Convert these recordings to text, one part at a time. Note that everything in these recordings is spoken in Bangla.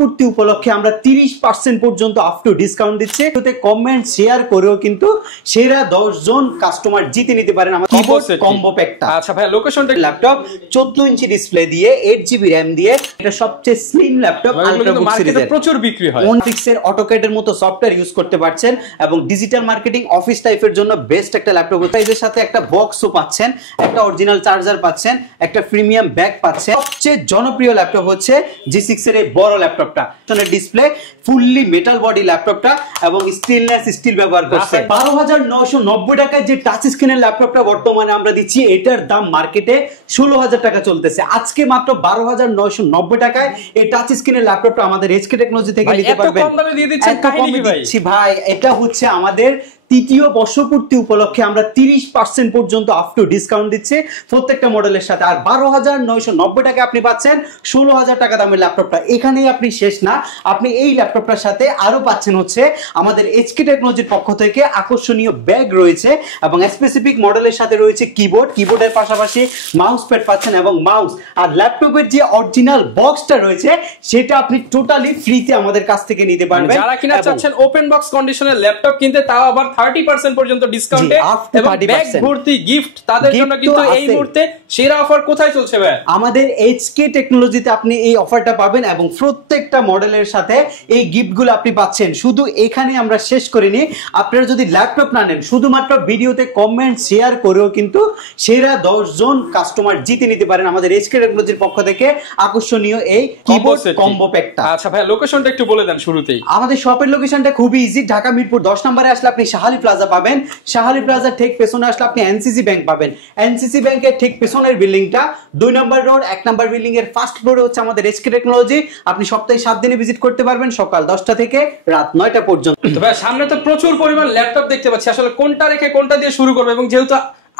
বর্ষপূর্তি উপলক্ষে আমরা 30% পর্যন্ত আপ টু ডিসকাউন্ট দিচ্ছি। এতে কমেন্ট শেয়ার করেও কিন্তু সেরা 10 জন কাস্টমার জিতে নিতে পারেন আমার কিবোর্ড কম্বো প্যাকটা। আচ্ছা ভাই, লোকেশনটা ল্যাপটপ 14 ইঞ্চি ডিসপ্লে দিয়ে 8GB RAM দিয়ে, এটা সবচেয়ে স্লিম ল্যাপটপ, আলট্রাবুক সিরিজের, প্রচুর বিক্রি হয়। অনফিক্সের অটোক্যাড এর মতো সফটওয়্যার ইউজ করতে পারছেন এবং ডিজিটাল মার্কেটিং অফিস টাইপের জন্য বেস্ট একটা ল্যাপটপ। প্রাইসের সাথে একটা বক্সও পাচ্ছেন, একটা অরিজিনাল চার্জার পাচ্ছেন, একটা প্রিমিয়াম ব্যাগ পাচ্ছেন। সবচেয়ে জনপ্রিয় ল্যাপটপ হচ্ছে G6 এর এই বড় ল্যাপটপটা, ডিসপ্লে ফুললি মেটাল বডি ল্যাপটপটা এবং স্টেনলেস স্টিল ব্যবহার করছে। 12,990 টাকায় যে টাচ স্ক্রিনের ল্যাপটপটা বর্তমানে আমরা দিচ্ছি, এটার দাম মার্কেটে 16,000 টাকা চলতেছে। আজকে মাত্র 12,990 টাকায় এই টাচ স্ক্রিনের ল্যাপটপটা আমাদের HK টেকনোলজি থেকে নিতে পারবেন। ভাই এটা হচ্ছে আমাদের তৃতীয় বর্ষপূর্তি উপলক্ষে আমরা 30% পর্যন্ত আপ টু ডিসকাউন্ট দিচ্ছি প্রত্যেকটা মডেলের সাথে। আর 12,990 টাকা আপনি পাচ্ছেন 16,000 টাকা দামের ল্যাপটপটা। এখানেই আপনি শেষ না, আপনি এই ল্যাপটপটার সাথে আরো পাচ্ছেন হচ্ছে আমাদের HK টেকনোলজির পক্ষ থেকে আকর্ষণীয় ব্যাগ রয়েছে এবং স্পেসিফিক মডেলের সাথে রয়েছে কিবোর্ডের পাশাপাশি মাউস প্যাড পাচ্ছেন এবং মাউস। আর ল্যাপটপের যে অরিজিনাল বক্সটা রয়েছে সেটা আপনি টোটালি ফ্রিতে আমাদের কাছ থেকে নিতে পারবেন। যারা কিনা চাচ্ছেন ওপেন বক্স কন্ডিশনের ল্যাপটপ কিনতে, তাও আবার 30% পর্যন্ত ডিসকাউন্টে এবং ব্যাগ ভর্তি গিফট, তাদের জন্য কিন্তু এই মুহূর্তে সেরা অফার কোথায় চলছে ভাই? আমাদের HK টেকনোলজিতে আপনি এই অফারটা পাবেন এবং প্রত্যেকটা মডেলের সাথে এই গিফটগুলো আপনি পাচ্ছেন। শুধু এখানে আমরা শেষ করিনি, আপনারা যদি ল্যাপটপ না নেন, শুধুমাত্র ভিডিওতে কমেন্ট শেয়ার করেও কিন্তু সেরা 10 জন কাস্টমার জিতে নিতে পারেন আমাদের HK টেকনোলজির পক্ষ থেকে আকর্ষণীয় এই কিবোর্ড কম্বো প্যাকটা। আচ্ছা ভাই, লোকেশনটা একটু বলে দেন শুরুতেই। আমাদের শপের লোকেশনটা খুবই ইজি, ঢাকা মিরপুর 10 নম্বরে আসলে আপনি শাহালি প্লাজা পাবেন, শাহালি প্লাজার ঠিক পেছনে আসলে আপনি এনসিসি ব্যাংক পাবেন, এনসিসি ব্যাংকের ঠিক পেছনের বিল্ডিংটা 2 নম্বর রোড 1 নম্বর বিল্ডিং এর ফার্স্ট ফ্লোরে হচ্ছে আমাদের HK টেকনোলজি। আপনি সপ্তাহে 7 দিনে ভিজিট করতে পারবেন, সকাল 10টা থেকে রাত 9টা পর্যন্ত। তো ভাই সামনে তো প্রচুর পরিমাণ ল্যাপটপ দেখতে পাচ্ছি, আসলে কোনটা রেখে কোনটা দিয়ে শুরু করব? এবং যেহেতু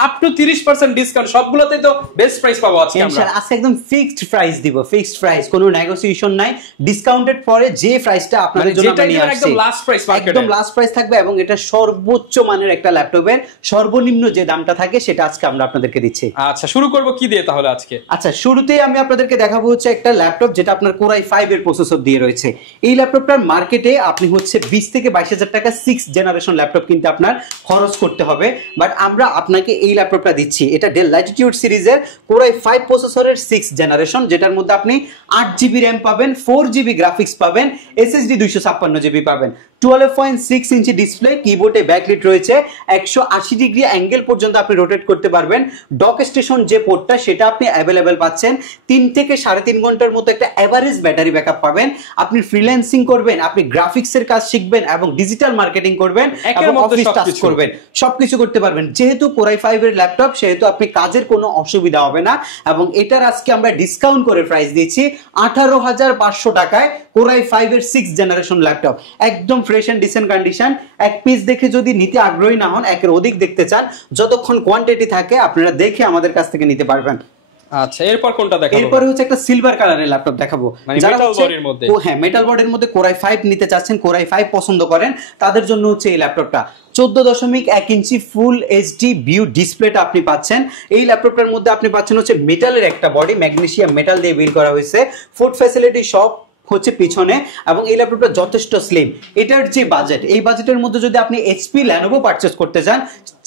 আপ টু 30% ডিসকাউন্ট, সবগুলোতে তো বেস্ট প্রাইস পাবো আজকে আমরা। ইনশাআল্লাহ আজকে একদম ফিক্সড প্রাইস দিব, ফিক্সড প্রাইস, কোনো নেগোসিয়েশন নাই। ডিসকাউন্টেড পরে যে প্রাইসটা আপনাদের জন্য আমি নিয়ে আসছি একদম লাস্ট প্রাইস মার্কেটে, একদম লাস্ট প্রাইস থাকবে এবং এটা সর্বোচ্চ মানের একটা ল্যাপটপের সর্বনিম্ন যে দামটা থাকে সেটা আজকে আমরা আপনাদেরকে দিচ্ছি। আচ্ছা শুরু করব কি দিয়ে তাহলে আজকে? আচ্ছা শুরুতেই আমি আপনাদেরকে দেখাবো হচ্ছে একটা ল্যাপটপ যেটা আপনার Core i5 এর প্রসেসর দিয়ে রয়েছে। এই ল্যাপটপটার মার্কেটে আপনি হচ্ছে 20 থেকে 22,000 টাকা 6 জেনারেশন ল্যাপটপ কিনতে আপনার খরচ করতে হবে, বাট আমরা আপনাকে এই ল্যাপটপটা দিচ্ছি। এটা ডেল ল্যাটিটিউড সিরিজের Core i5 প্রসেসরের 6 জেনারেশন, যেটার মধ্যে আপনি 8GB RAM পাবেন, 4GB গ্রাফিক্স পাবেন, SSD 256GB পাবেন, 12.6 ইঞ্চি ডিসপ্লে, কিবোর্ডে ব্যাকলিট রয়েছে, 180 ডিগ্রি অ্যাঙ্গেল পর্যন্ত আপনি রোটেট করতে পারবেন। ডক স্টেশন যে পোর্টটা সেটা আপনি অ্যাভেলেবেল পাচ্ছেন। 3 থেকে 3.5 ঘন্টার মতো একটা এভারেজ ব্যাটারি ব্যাকআপ পাবেন। আপনি ফ্রিল্যান্সিং করবেন, আপনি গ্রাফিক্সের কাজ শিখবেন এবং ডিজিটাল মার্কেটিং করবেন এবং অফিস টাস্ক করবেন, সবকিছু করতে পারবেন। যেহেতু Core i5 এর ল্যাপটপ সেহেতু আপনি কাজের কোনো অসুবিধা হবে না এবং এটার আজকে আমরা ডিসকাউন্ট করে প্রাইস দিচ্ছি 18,500 টাকায় Core i5 এর 6 জেনারেশন ল্যাপটপ, একদম ফ্রেশ এন্ড ডিসেন্ট কন্ডিশন। এক পিস দেখে যদি নিতে আগ্রহী না হন, একের অধিক দেখতে চান, যতক্ষণ কোয়ান্টিটি থাকে আপনারা দেখে আমাদের কাছ থেকে নিতে পারবেন। আচ্ছা এরপর কোনটা দেখাবো? এরপর হচ্ছে একটা সিলভার কালারের ল্যাপটপ দেখাবো, যারা মেটাল বডির মধ্যে, হ্যাঁ মেটাল বডির মধ্যে Core i5 নিতে চাচ্ছেন, Core i5 পছন্দ করেন, তাদের জন্য হচ্ছে এই ল্যাপটপটা। 14.1 ইঞ্চি ফুল এইচডি ভিউ ডিসপ্লেটা আপনি পাচ্ছেন। এই ল্যাপটপটার মধ্যে আপনি পাচ্ছেন হচ্ছে মেটালের একটা বডি, ম্যাগনেসিয়াম মেটাল দিয়ে বিল্ড করা হয়েছে, ফুড ফ্যাসিলিটি সব হচ্ছে পিছনে এবং এই ল্যাপটপটা যথেষ্ট স্লিম। এটার যে বাজেট, এই বাজেটের মধ্যে যদি আপনি HP Lenovo পারচেজ করতে চান,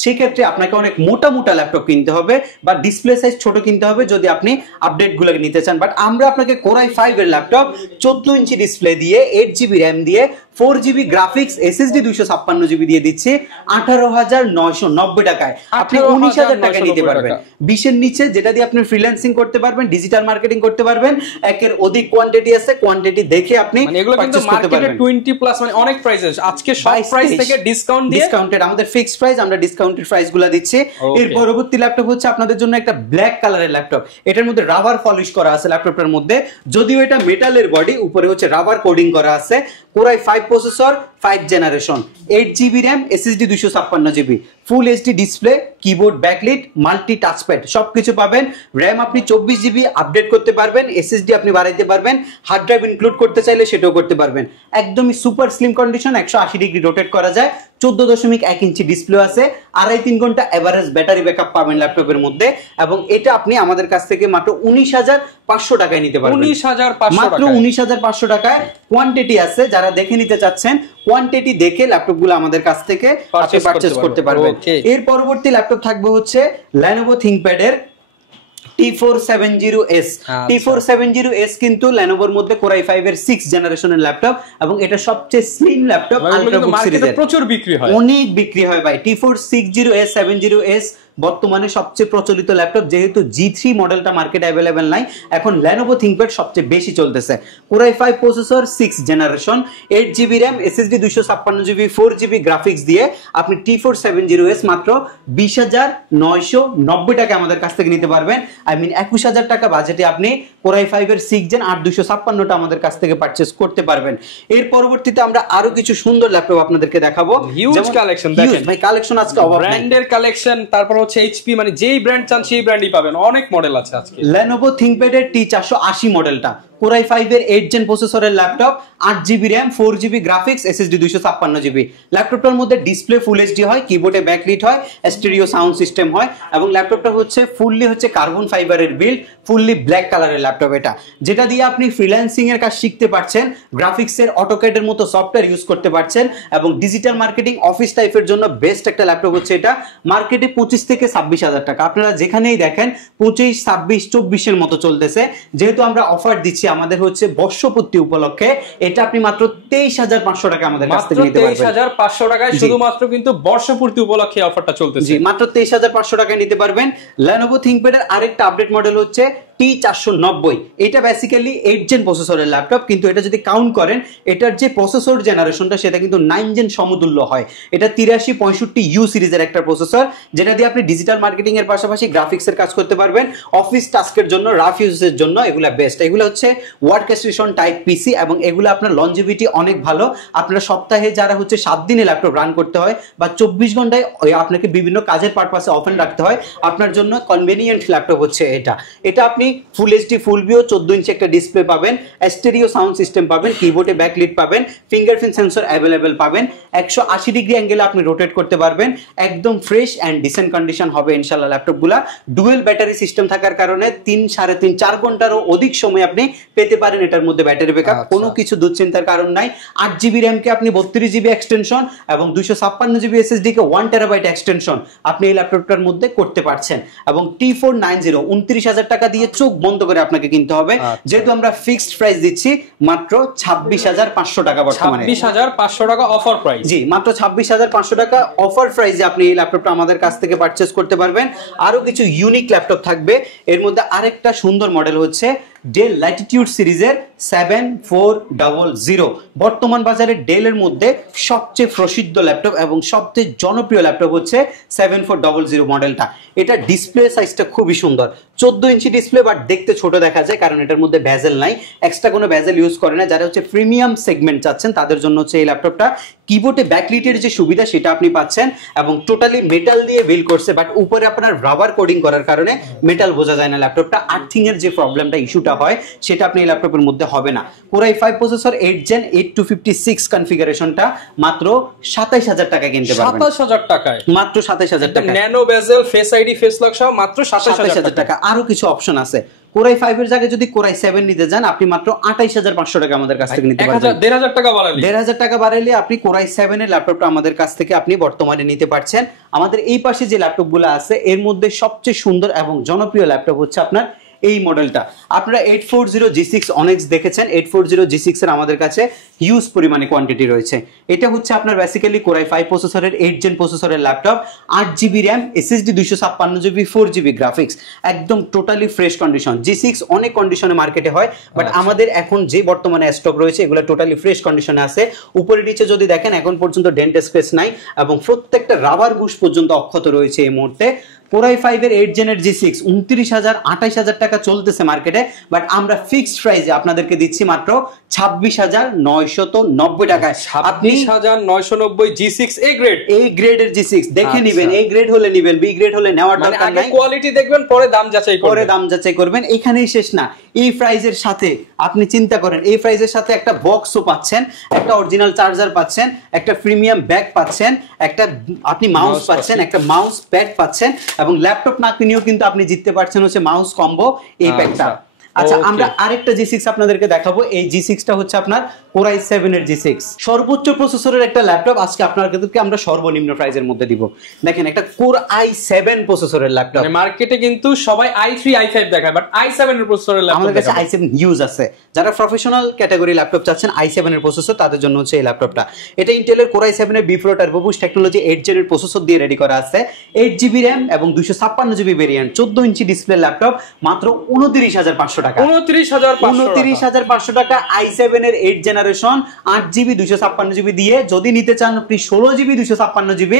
সেক্ষেত্রে আপনাকে অনেক মোটা মোটা ল্যাপটপ কিনতে হবে বা ডিসপ্লে সাইজ ছোট কিনতে হবে যদি আপনি আপডেটগুলো নিতে চান। বাট আমরা আপনাকে Core i5 এর ল্যাপটপ 14 ইঞ্চি ডিসপ্লে দিয়ে 8GB RAM দিয়ে 4GB গ্রাফিক্স, SSD 256GB দিয়ে দিচ্ছি 18,990 টাকায়। আপনি 19,000 টাকা নিতে পারবেন 20 এর নিচে, যেটা দিয়ে আপনি ফ্রিল্যান্সিং করতে পারবেন, ডিজিটাল মার্কেটিং করতে পারবেন। একের অধিক কোয়ান্টিটি আছে, কোয়ান্টিটি দেখে আপনি এগুলো কিন্তু মার্কেটে 20+ মানে অনেক প্রাইসেস, আজকে সব প্রাইস থেকে ডিসকাউন্ট দিয়ে ডিসকাউন্টেড আমাদের ফিক্সড প্রাইস, আমরা ডিসকাউন্টেড প্রাইসগুলো দিচ্ছি। এর পরবর্তী ল্যাপটপ হচ্ছে আপনাদের জন্য একটা ব্ল্যাক কালারের ল্যাপটপ। এটার মধ্যে রাবার পলিশ করা আছে ল্যাপটপটার মধ্যে, যদিও এটা মেটালের বডি, উপরে হচ্ছে রাবার কোডিং করা আছে। Core i5 processor, 5 generation, 8GB RAM, SSD 256GB, full HD display, keyboard backlit, multi touchpad সবকিছু পাবেন। র্যাম আপনি 24GB আপডেট করতে পারবেন, SSD আপনি বাড়াইতে পারবেন, হার্ড ড্রাইভ ইনক্লুড করতে চাইলে সেটাও করতে পারবেন। একদমই super slim condition, 180 degree rotate করা যায়, 14.1 ইঞ্চি ডিসপ্লে আছে, 2.5-3 ঘন্টা এভারেজ ব্যাটারি ব্যাকআপ পাবেন ল্যাপটপের মধ্যে। এবং এটা আপনি আমাদের কাছ থেকে মাত্র 19,500 টাকায় নিতে পারবেন। 19,500 মাত্র 19,500 টাকায়। কোয়ান্টিটি আছে, যারা দেখে নিতে চাচ্ছেন কোয়ান্টিটি দেখে ল্যাপটপগুলো আমাদের কাছ থেকে পারচেজ করতে পারবেন। এর পরবর্তী ল্যাপটপ থাকবে হচ্ছে Lenovo ThinkPad এর T470S। T470S কিন্তু Lenovoর মধ্যে Core i5 এর 6 জেনারেশনের ল্যাপটপ এবং এটা সবচেয়ে স্লিম ল্যাপটপ আল্ট্রাবুক সিরিজের। প্রচুর বিক্রি হয়, অনেক বিক্রি হয় ভাই। T460S 70S বর্তমানে সবচেয়ে প্রচলিত ল্যাপটপ, যেহেতু G3 মডেলটা মার্কেটে অ্যাভেলেবেল নাই, এখন Lenovo ThinkPad সবচেয়ে বেশি চলতেছে। Core i5 processor 6 generation, 8GB RAM, SSD 256GB, 4GB graphics দিয়ে আপনি T470S মাত্র 20,990 টাকা আমাদের কাছ থেকে নিতে পারবেন। আই মিন 21,000 টাকা বাজেটে আপনি Core i5 এর 6 জেন 8256টা আমাদের কাছ থেকে পারচেজ করতে পারবেন। এর পরবর্তীতে আমরা আরো কিছু সুন্দর ল্যাপটপ আপনাদেরকে দেখাবো। হিউজ কালেকশন দেখেন ভাই, কালেকশন আজকে অভাব নাই। ব্র্যান্ডের কালেকশন, তারপর হচ্ছে HP, মানে যেই ব্র্যান্ড চান সেই ব্র্যান্ডই পাবেন, অনেক মডেল আছে আজকে। Lenovo ThinkPad এর T480 মডেলটা, Core i5 এর 8 জেন প্রসেসরের laptop, 8GB RAM, 4GB graphics, SSD 256GB। ল্যাপটপটার মধ্যে ডিসপ্লে ফুল এইচডি হয়, কিবোর্ডে ব্যাকলিট হয়, স্টেরিও সাউন্ড সিস্টেম হয় এবং ল্যাপটপটা হচ্ছে ফুললি কার্বন ফাইবারের বিল্ড, ফুললি ব্ল্যাক কালারের ল্যাপটপ এটা, যেটা দিয়ে আপনি ফ্রিল্যান্সিং এর কাজ শিখতে পারছেন, গ্রাফিক্সের অটোক্যাড এর মতো সফটওয়্যার ইউজ করতে পারছেন এবং ডিজিটাল মার্কেটিং অফিস টাইপের জন্য বেস্ট একটা ল্যাপটপ হচ্ছে এটা। মার্কেটে 25 থেকে 26,000 টাকা, আপনারা যেখানেই দেখেন 25, 26, 24 এর মতো চলতেছে। যেহেতু আমরা অফার দিচ্ছি আমাদের হচ্ছে বর্ষপূর্তি উপলক্ষে, এটা আপনি মাত্র 23,500 টাকা আমাদের কাছ থেকে নিতে পারবেন। 23,500 টাকায় শুধুমাত্র কিন্তু বর্ষপূর্তি উপলক্ষে অফারটা চলতেছে। জি, মাত্র 23,500 টাকায় নিতে পারবেন। Lenovo ThinkPad এর আরেকটা আপডেট মডেল হচ্ছে T490। এটা বেসিক্যালি 8 জেন প্রসেসরের ল্যাপটপ, কিন্তু এটা যদি কাউন্ট করেন এটার যে প্রসেসর জেনারেশনটা সেটা কিন্তু 9 জেন সমতুল্য হয়। এটা 8365U সিরিজের একটা প্রসেসর, যেটা দিয়ে আপনি ডিজিটাল মার্কেটিং এর পাশাপাশি গ্রাফিক্সের কাজ করতে পারবেন। অফিস টাস্কের জন্য, রাফ ইউজের জন্য এগুলা বেস্ট। এগুলো হচ্ছে ওয়ার্ক স্টেশন টাইপ পিসি এবং এগুলো আপনার লঞ্জিভিটি অনেক ভালো। আপনারা সপ্তাহে যারা হচ্ছে 7 দিনে ল্যাপটপ রান করতে হয় বা 24 ঘন্টায় আপনাকে বিভিন্ন কাজের পারপাসে ওপেন রাখতে হয়, আপনার জন্য কনভেনিয়েন্ট ল্যাপটপ হচ্ছে এটা। এটা আপনি ফুল এইচডি ফুল ভিউ 14 ইঞ্চি একটা ডিসপ্লে পাবেন, স্টেরিও সাউন্ড সিস্টেম পাবেন, কিবোর্ডে ব্যাকলিট পাবেন, ফিঙ্গারপ্রিন্ট সেন্সর অ্যাভেলেবেল পাবেন, 180 ডিগ্রি অ্যাঙ্গেলে আপনি রোটেট করতে পারবেন। একদম ফ্রেশ অ্যান্ড ডিসেন্ট কন্ডিশন হবে ইনশাআল্লাহ ল্যাপটপগুলা। ডুয়েল ব্যাটারি সিস্টেম থাকার কারণে 3, 3.5, 4 ঘন্টারও অধিক সময় আপনি পেতে পারেন এটার মধ্যে ব্যাটারি ব্যাকআপ। কোনো কিছু দুশ্চিন্তার কারণ নাই। 8GB র্যাম কে আপনি 32GB এক্সটেনশন এবং 256GB SSD কে 1 টেরাবাইট এক্সটেনশন আপনি এই ল্যাপটপটার মধ্যে করতে পারছেন। এবং T490 29,000 টাকা দিয়ে চোখ বন্ধ করে আপনাকে কিনতে হবে, যেহেতু আমরা ফিক্সড প্রাইস দিচ্ছি মাত্র 26,500 টাকা বর্তমানে। 26,500 টাকা অফার প্রাইস। জি, মাত্র 26,500 টাকা অফার প্রাইসে আপনি এই ল্যাপটপটা আমাদের কাছ থেকে পারচেজ করতে পারবেন। আরো কিছু ইউনিক ল্যাপটপ থাকবে, এর মধ্যে আরেকটা সুন্দর মডেল হচ্ছে ডেল ল্যাটিটিউড সিরিজের 7400। বর্তমান বাজারে ডেলের মধ্যে সবচেয়ে প্রসিদ্ধ ল্যাপটপ এবং সবচেয়ে জনপ্রিয় ল্যাপটপ হচ্ছে 7400 মডেলটা। এটা ডিসপ্লে সাইজটা খুবই সুন্দর, 14 ইঞ্চি ডিসপ্লে, বাট দেখতে ছোট দেখা যায় কারণ এটার মধ্যে ভেজেল নাই, এক্সট্রা কোনো ভেজেল ইউজ করে না। যারা হচ্ছে প্রিমিয়াম সেগমেন্ট চাচ্ছেন তাদের জন্য হচ্ছে এই ল্যাপটপটা। কিবোর্ডে ব্যাকলিটের যে সুবিধা সেটা আপনি পাচ্ছেন এবং টোটালি মেটাল দিয়ে বিল্ড করছে, বাট উপরে আপনার রাবার কোডিং করার কারণে মেটাল বোঝা যায় না ল্যাপটপটা। আর্থিং এর যে প্রবলেমটা, ইস্যুটা হয় সেটা আপনি এই ল্যাপটপের মধ্যে হবে না। Core i5 প্রসেসর 8 জেন 8256 কনফিগারেশনটা মাত্র 27,000 টাকা কিনতে পারবেন। 27,000 টাকায়, মাত্র 27,000 টাকা। ন্যানো বেজেল, ফেস আইডি, ফেস লক সহ মাত্র 27,000 টাকা। আরো কিছু অপশন আছে। Core i5 এর জায়গায় যদি Core i7 নিতে যান আপনি মাত্র 28,500 টাকা আমাদের কাছ থেকে নিতে পারবেন। 1,500 টাকা বাড়ালে 1,500 টাকা বাড়াইলে আপনি Core i7 এর ল্যাপটপটা আমাদের কাছ থেকে আপনি বর্তমানে নিতে পারছেন। আমাদের এই পাশে যে ল্যাপটপগুলো আছে এর মধ্যে সবচেয়ে সুন্দর এবং জনপ্রিয় ল্যাপটপ হচ্ছে আপনার এই মডেলটা। আপনারা 840G6 Onyx দেখেছেন, 840G6 এর আমাদের কাছে হিউজ পরিমাণে কোয়ান্টিটি রয়েছে। এটা হচ্ছে আপনার বেসিক্যালি Core i5 প্রসেসরের 8 জেন প্রসেসরের laptop, 8GB RAM, SSD 256GB, 4GB graphics, একদম টোটালি ফ্রেশ কন্ডিশন। G6 অনেক কন্ডিশনে মার্কেটে হয়, বাট আমাদের এখন যে বর্তমানে স্টক রয়েছে এগুলো টোটালি ফ্রেশ কন্ডিশনে আছে। উপরে নিচে যদি দেখেন এখন পর্যন্ত ডেন্ট স্পেস নাই এবং প্রত্যেকটা রাবার বুশ পর্যন্ত অক্ষত রয়েছে এই মুহূর্তে। Core i5 এর 8 জেনের G6 29,000 28,000 টাকা চলতেছে মার্কেটে, বাট আমরা ফিক্সড প্রাইসে আপনাদেরকে দিচ্ছি মাত্র 26,990 টাকায়। 26,990 G6 A গ্রেড, এই গ্রেডের G6 দেখে নেবেন, এই গ্রেড হলে নেবেন, বি গ্রেড হলে নেওয়ার দরকার নাই। কোয়ালিটি দেখবেন, পরে দাম যাচাই করবেন, পরে দাম যাচাই করবেন। এখানেই শেষ না, এই প্রাইজের সাথে আপনি চিন্তা করেন, এই প্রাইজের সাথে একটা বক্সও পাচ্ছেন, একটা অরিজিনাল চার্জার পাচ্ছেন, একটা প্রিমিয়াম ব্যাগ পাচ্ছেন, একটা আপনি মাউস পাচ্ছেন, একটা মাউস প্যাড পাচ্ছেন, এবং ল্যাপটপ না কিনেও কিন্তু আপনি জিততে পারছেন হচ্ছে মাউস কম্বো এই প্যাকটা। আচ্ছা, আমরা আরেকটা G6 আপনাদেরকে দেখাবো। এই G6টা হচ্ছে আপনার Core i7 এর G6 সর্বোচ্চ প্রসেসরের একটা ল্যাপটপ। আজকে আপনাদেরকে আমরা সর্বনিম্ন প্রাইসের মধ্যে দিব। দেখেন, একটা Core i7 প্রসেসরের ল্যাপটপ। মানে মার্কেটে কিন্তু সবাই i3 i5 দেখায়, বাট i7 এর প্রসেসরের ল্যাপটপ আমাদের কাছে i7 ইউজ আছে। যারা প্রফেশনাল ক্যাটাগরি ল্যাপটপ চাচ্ছেন i7 এর প্রসেসর, তাদের জন্য হচ্ছে এই ল্যাপটপটা। এটা ইন্টেলের Core i7 এর B Pro Turbo Boost technology 8 gen এর প্রসেসর দিয়ে রেডি করা আছে। 8GB RAM এবং 256GB variant, 14 inch display laptop, মাত্র 29,500 টাকা। 29,500 টাকা i7 এর 8 জেনারেশন 8GB 256GB দিয়ে যদি নিতে চান আপনি 16GB 256GB,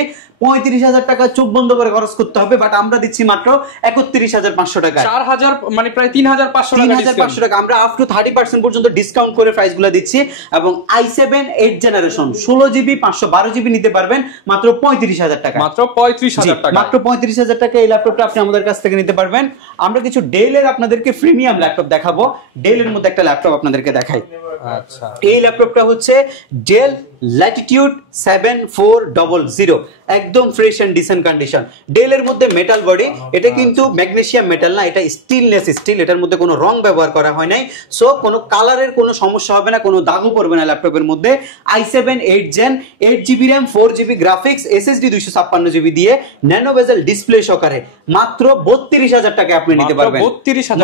35,000 টাকা চোখ বন্ধ করে খরচ করতে হবে, বাট আমরা দিচ্ছি মাত্র 31,500 টাকা। 4,000 মানে প্রায় 3,500 টাকা আমরা আপ টু 30% পর্যন্ত ডিসকাউন্ট করে প্রাইসগুলো দিচ্ছি। এবং i7 8 জেনারেশন 16GB 512GB নিতে পারবেন মাত্র 35,000 টাকা। মাত্র 35,000 টাকা, মাত্র 35,000 টাকা এই ল্যাপটপটা আপনি আমাদের কাছ থেকে নিতে পারবেন। আমরা কিছু ডেলের আপনাদেরকে প্রিমিয়াম ল্যাপটপ দেখাবো। ডেলের মধ্যে একটা ল্যাপটপ আপনাদেরকে দেখাই। আচ্ছা, এই ল্যাপটপটা হচ্ছে ডেল ল্যাটিটিউড 7400, একদম ফ্রেশ এন্ড ডিসেন্ট কন্ডিশন। ডেলের মধ্যে মেটাল বডি, এটা কিন্তু ম্যাগনেসিয়াম মেটাল না, এটা স্টেনলেস স্টিল। এটার মধ্যে কোনো রং ব্যবহার করা হয় নাই, সো কোনো কালারের কোনো সমস্যা হবে না, কোনো দাগও পড়বে না ল্যাপটপের মধ্যে। i7 8 gen 8GB RAM 4GB graphics SSD 256GB দিয়ে ন্যানো বেজেল ডিসপ্লে সহকারে মাত্র 32,000 টাকা আপনি নিতে পারবেন।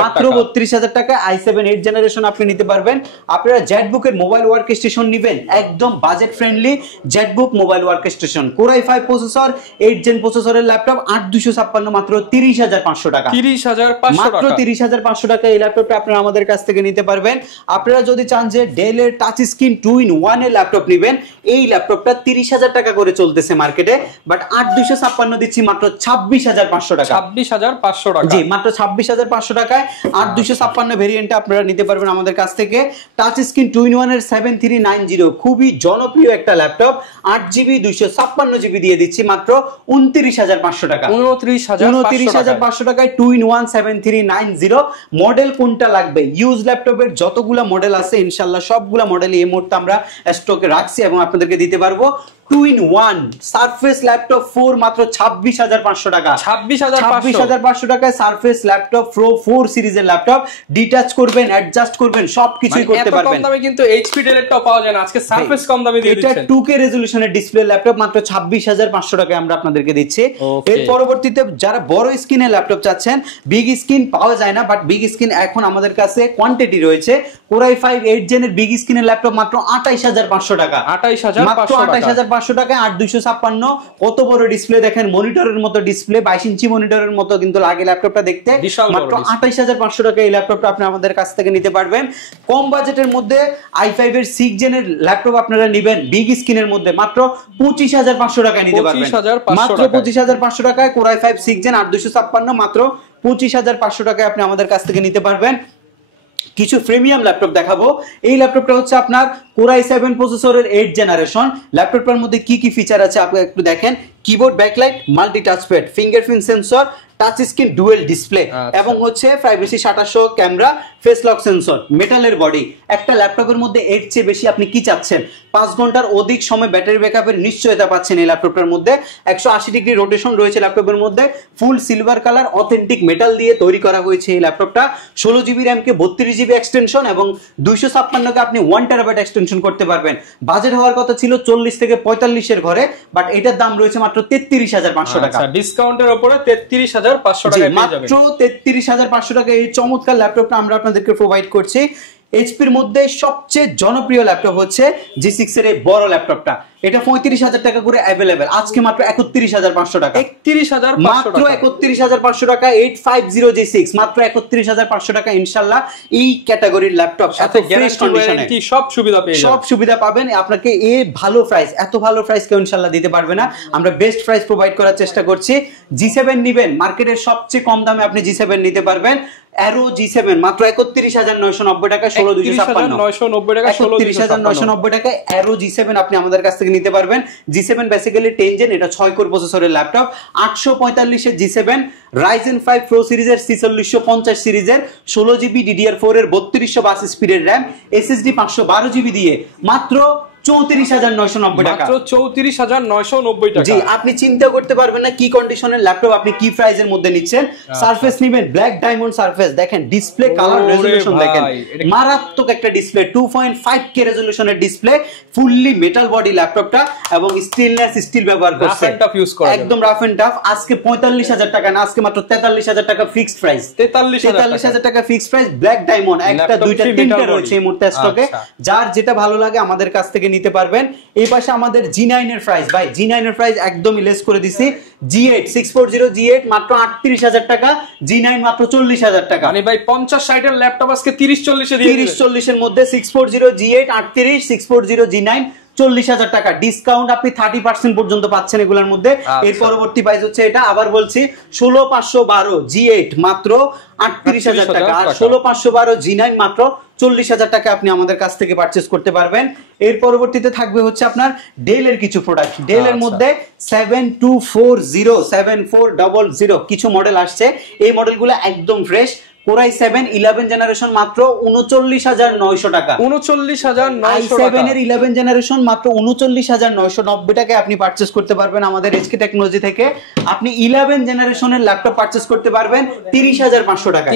মাত্র 32,000 টাকা i7 8 জেনারেশন আপনি নিতে পারবেন। আপনারা জেটবুকের মোবাইল ওয়ার্ক স্টেশন নেবেন, একদম budget friendly Jetbook mobile workstation, Core i5 processor 8 gen প্রসেসরের ল্যাপটপ 8256, মাত্র 30,500 টাকা। 30,500 মাত্র 30,500 টাকা এই ল্যাপটপটা আপনারা আমাদের কাছ থেকে নিতে পারবেন। আপনারা যদি চান যে ডেলের টাচ স্ক্রিন 2-in-1 এর ল্যাপটপ নেবেন, এই ল্যাপটপটা 30,000 টাকা করে চলতেছে মার্কেটে, বাট 8256 দিচ্ছি মাত্র 26,500 টাকা। 26,500 টাকা, জি মাত্র 26,500 টাকায় 8256 ভেরিয়েন্টটা আপনারা নিতে পারবেন আমাদের কাছ থেকে। টাচ স্ক্রিন 2-in-1 এর 7390 খুবই জনপ্রিয় একটা ল্যাপটপ, 8GB 256GB দিয়ে দিচ্ছি মাত্র 29,500 টাকা। 29,500 টাকায় 2-in-1 7390। মডেল কোনটা লাগবে? ইউজ ল্যাপটপের যতগুলা মডেল আছে ইনশাআল্লাহ সবগুলা মডেল এই মুহূর্তে আমরা স্টকে রাখছি এবং আপনাদেরকে দিতে পারবো। 2-in-1 সারফেস ল্যাপটপ 4 মাত্র 26,500 টাকা। 26,500 টাকায় সারফেস ল্যাপটপ প্রো 4 সিরিজের ল্যাপটপ, ডিটাচ করবেন, অ্যাডজাস্ট করবেন, সবকিছুই করতে পারবেন। কম দামে কিন্তু এইচপি ডেলেরটাও পাওয়া যায় না, আজকে সারফেস কম দামে দিয়ে দিচ্ছেন। এটা 2K রেজোলিউশনের ডিসপ্লে ল্যাপটপ মাত্র 26,500 টাকায় আমরা আপনাদেরকে দিচ্ছি। এর পরবর্তীতে যারা বড় স্ক্রিনের ল্যাপটপ চাচ্ছেন, বিগ স্ক্রিন পাওয়া যায় না, বাট বিগ স্ক্রিন এখন আমাদের কাছে কোয়ান্টিটি রয়েছে। Core i5 8 জেনের বিগ স্ক্রিনের ল্যাপটপ মাত্র 28,500 টাকা। 28,500 টাকায় 8256। কত বড় ডিসপ্লে দেখেন, মনিটরের মতো ডিসপ্লে, 22 ইঞ্চি মনিটরের মতো কিন্তু লাগে ল্যাপটপটা দেখতে। মাত্র 28,500 টাকা এই ল্যাপটপটা আপনি আমাদের কাছ থেকে নিতে পারবেন। কম বাজেটের মধ্যে i5 এর 6 জেনের ল্যাপটপ আপনারা নেবেন বিগ স্ক্রিনের মধ্যে মাত্র 25,500 টাকায় নিতে পারবেন। মাত্র 25,500 টাকায় Core i5 6 জেন 8256 মাত্র 25,500 টাকায় আপনি আমাদের কাছ থেকে নিতে পারবেন। কিছু প্রিমিয়াম ল্যাপটপ দেখাবো। এই ল্যাপটপটা হচ্ছে আপনার Core i7 প্রসেসরের 8 জেনারেশন। ল্যাপটপটার মধ্যে কি কি ফিচার আছে আপনি একটু দেখেন। Keyboard backlight, multi touchpad, fingerprint sensor, touch screen dual display এবং হচ্ছে প্রাইভেসি শাটার সহ ক্যামেরা, ফেস লক সেন্সর, মেটালের বডি। একটা ল্যাপটপের মধ্যে এর চেয়ে বেশি আপনি কি চাচ্ছেন? 5 ঘন্টার অধিক সময় ব্যাটারি ব্যাকআপের নিশ্চয়তা পাচ্ছেন এই ল্যাপটপটার মধ্যে। 180 ডিগ্রি রোটেশন রয়েছে ল্যাপটপের মধ্যে। ফুল সিলভার কালার অথেন্টিক মেটাল দিয়ে তৈরি করা হয়েছে এই ল্যাপটপটা। 16GB RAM কে 32GB এক্সটেনশন এবং 256 কে আপনি 1TB এক্সটেনশন করতে পারবেন। বাজেট হওয়ার কথা ছিল 40 থেকে 45 এর ঘরে, বাট এটার দাম রয়েছে মাত্র 33,500 টাকা। আচ্ছা, ডিসকাউন্টের উপরে 33,500 টাকা পেয়ে যাবেন। মাত্র 33,500 টাকা এই চমৎকার ল্যাপটপটা আমরা আপনাদেরকে প্রোভাইড করছি। এইচপির মধ্যে সবচেয়ে জনপ্রিয় ল্যাপটপ হচ্ছে G6 এর এই বড় ল্যাপটপটা। এটা 35,000 টাকা করে অ্যাভেলেবেল, আজকে মাত্র 31,500 টাকা। 31,500 মাত্র 31,500 টাকা 850 G6, মাত্র 31,500 টাকা। ইনশাআল্লাহ এই ক্যাটাগরির ল্যাপটপ সাথে ফ্রেশ কন্ডিশনে সব সুবিধা পেয়ে যাবেন, সব সুবিধা পাবেন। আপনাকে এই ভালো প্রাইস, এত ভালো প্রাইস কেউ ইনশাআল্লাহ দিতে পারবে না। আমরা বেস্ট প্রাইস প্রোভাইড করার চেষ্টা করছি। G7 নিবেন, মার্কেটের সবচেয়ে কম দামে আপনি G7 নিতে পারবেন। অ্যারো G7 মাত্র 31,990 টাকা, 16,256 টাকা, 31,990 টাকা অ্যারো G7 আপনি আমাদের কাছ থেকে নিতে পারবেন। G7 বেসিক্যালি 10 জেন, এটা 6 কোর প্রসেসরের ল্যাপটপ। 845 এর G7, Ryzen 5 Pro সিরিজের 4650 সিরিজের 16 জিবি DDR4 এর 3282 স্পিডের RAM, SSD 512 জিবি দিয়ে মাত্র 34,990 টাকা, মাত্র 34,990 টাকা। জি, আপনি চিন্তা করতে পারবেন না কি কন্ডিশনের ল্যাপটপ আপনি কি প্রাইসের মধ্যে নিচ্ছেন। সারফেস নেবেন, ব্ল্যাক ডায়মন্ড সারফেস, দেখেন ডিসপ্লে কালার রেজোলিউশন দেখেন, মারাত্মক একটা ডিসপ্লে, 2.5K রেজোলিউশনের ডিসপ্লে, ফুললি মেটাল বডি ল্যাপটপটা এবং স্টেনলেস স্টিল ব্যবহার করছে, একদম রাফ এন্ড টাফ। আজকে 45,000 টাকা না, আজকে মাত্র 43,000 টাকা ফিক্সড প্রাইস, 43,000 টাকা ফিক্সড প্রাইস। ব্ল্যাক ডায়মন্ড একটা দুইটা তিনটা রয়েছে এই মুহূর্তে স্টকে, যার যেটা ভালো লাগে আমাদের কাছ থেকে নিতে পারবেন। এই পাশে আমাদের G9 এর প্রাইস, ভাই G9 এর প্রাইস একদমই লেস করে দিছি। G8 640 G8 মাত্র 38,000 টাকা, G9 মাত্র 40,000 টাকা। মানে ভাই 50-60 এর ল্যাপটপ আজকে 30-40 এ দিয়ে দিবেন। 30-40 এর মধ্যে 640 G8 38, 640 G9 40,000 টাকা ডিসকাউন্ট, আপনি 30% পর্যন্ত পাচ্ছেন এগুলোর মধ্যে। এর পরবর্তী প্রাইস হচ্ছে এটা, আবার বলছি 16,512 G8 মাত্র 38,000 টাকা, আর 16,512 G9 মাত্র 40,000 টাকা আপনি আমাদের কাছ থেকে পারচেজ করতে পারবেন। এর পরবর্তীতে থাকবে হচ্ছে আপনার ডেলের কিছু প্রোডাক্ট। ডেলের মধ্যে 7240 7400 কিছু মডেল আসছে, এই মডেলগুলো একদম ফ্রেশ। কোরাই 7 11 জেনারেশন মাত্র 39,900 টাকা, 39,900 এর 11 জেনারেশন মাত্র 39,990 টাকায় আপনি পারচেজ করতে পারবেন আমাদের এইচকে টেকনোলজি থেকে। আপনি 11 জেনারেশনের ল্যাপটপ পারচেজ করতে পারবেন 30,500 টাকা,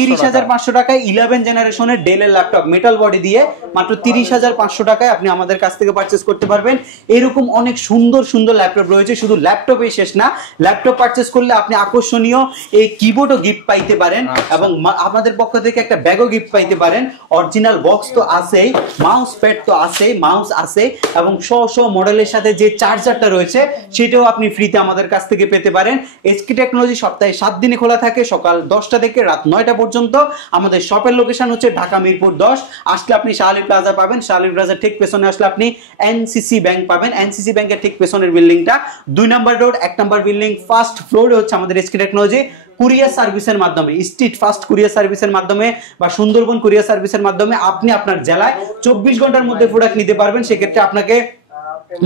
30,500 টাকায় 11 জেনারেশনের ডেলের ল্যাপটপ মেটাল বডি দিয়ে মাত্র 30,500 টাকায় আপনি আমাদের কাছ থেকে পারচেজ করতে পারবেন। এরকম অনেক সুন্দর সুন্দর ল্যাপটপ রয়েছে, শুধু ল্যাপটপই শেষ না, ল্যাপটপ পারচেজ করলে আপনি আকর্ষণীয় এই কিবোর্ডও গিফট পাইতে পারেন এবং আমাদের পক্ষ থেকে একটা ব্যাগও গিফট পাইতে পারেন। অরিজিনাল বক্স তো আছেই, মাউস প্যাড তো আছেই, মাউস আছে এবং শো মডেলের সাথে যে চার্জারটা রয়েছে সেটাও আপনি ফ্রিতে আমাদের কাছ থেকে পেতে পারেন। এইচকে টেকনোলজি সপ্তাহে 7 দিনে খোলা থাকে, সকাল 10টা থেকে রাত 9টা পর্যন্ত। আমাদের শপের লোকেশন হচ্ছে ঢাকা মিরপুর 10, আসলে আপনি শাহলী প্লাজা পাবেন, শাহলী প্লাজার ঠিক পেছনে আসলে আপনি এনসিসি ব্যাংক পাবেন, এনসিসি ব্যাংকের ঠিক পেছনের বিল্ডিংটা 2 নম্বর রোড 1 নম্বর বিল্ডিং ফার্স্ট ফ্লোরে হচ্ছে আমাদের এইচকে টেকনোলজি। কুরিয়ার সার্ভিসের মাধ্যমে, স্ট্রিট ফাস্ট কুরিয়ার সার্ভিসের মাধ্যমে বা সুন্দরবন কুরিয়ার সার্ভিসের মাধ্যমে আপনি আপনার জেলায় 24 ঘন্টার মধ্যে প্রোডাক্ট নিতে পারবেন। সেক্ষেত্রে আপনাকে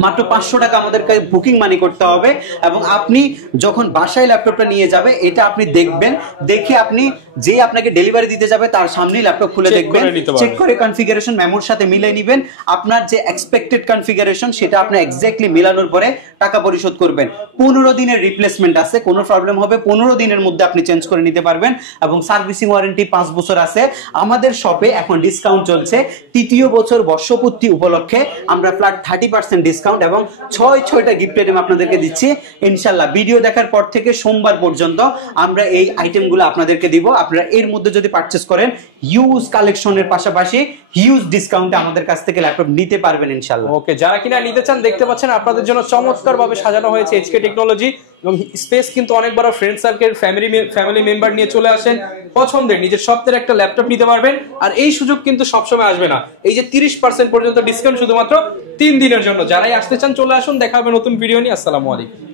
মাত্র 500 টাকা আমাদের কাছে বুকিং মানি করতে হবে এবং আপনি যখন বাসায় ল্যাপটপটা নিয়ে যাবে এটা আপনি দেখবেন, দেখে আপনি যে আপনাকে ডেলিভারি দিতে যাবে তার সামনেই ল্যাপটপ খুলে দেখবেন, চেক করে কনফিগারেশন মেমোর সাথে মিলিয়ে নেবেন। আপনার যে এক্সপেক্টেড কনফিগারেশন সেটা আপনি এক্স্যাক্টলি মিলানোর পরে টাকা পরিশোধ করবেন। 15 দিনের রিপ্লেসমেন্ট আছে, কোনো প্রবলেম হবে 15 দিনের মধ্যে আপনি চেঞ্জ করে নিতে পারবেন এবং সার্ভিসিং ওয়ারেন্টি 5 বছর আছে। আমাদের শপে এখন ডিসকাউন্ট চলছে, 3য় বছর বর্ষপূর্তি উপলক্ষে আমরা ফ্ল্যাট 30% ডিসকাউন্ট এবং 6টা গিফট আইটেম আপনাদেরকে দিচ্ছি ইনশাআল্লাহ। ভিডিও দেখার পর থেকে সোমবার পর্যন্ত আমরা এই আইটেমগুলো আপনাদেরকে দিব। আপনারা এর মধ্যে যদি পারচেজ করেন হিউজ কালেকশনের পাশাপাশি হিউজ ডিসকাউন্টে আমাদের কাছ থেকে ল্যাপটপ নিতে পারবেন ইনশাআল্লাহ। ওকে, যারা কিনা নিতে চান দেখতে পাচ্ছেন আপনাদের জন্য চমৎকার ভাবে সাজানো হয়েছে এইচকে টেকনোলজি এবং স্পেস কিন্তু অনেক বড়, ফ্রেন্ড সার্কেল ফ্যামিলি মেম্বার নিয়ে চলে আসেন, পছন্দের নিজের স্বপ্নের একটা ল্যাপটপ নিতে পারবেন। আর এই সুযোগ কিন্তু সবসময় আসবে না, এই যে 30% পর্যন্ত ডিসকাউন্ট শুধুমাত্র 3 দিনের জন্য। যারাই আসতে চান চলে আসুন, দেখা হবে নতুন ভিডিও নিয়ে। আসসালামু আলাইকুম।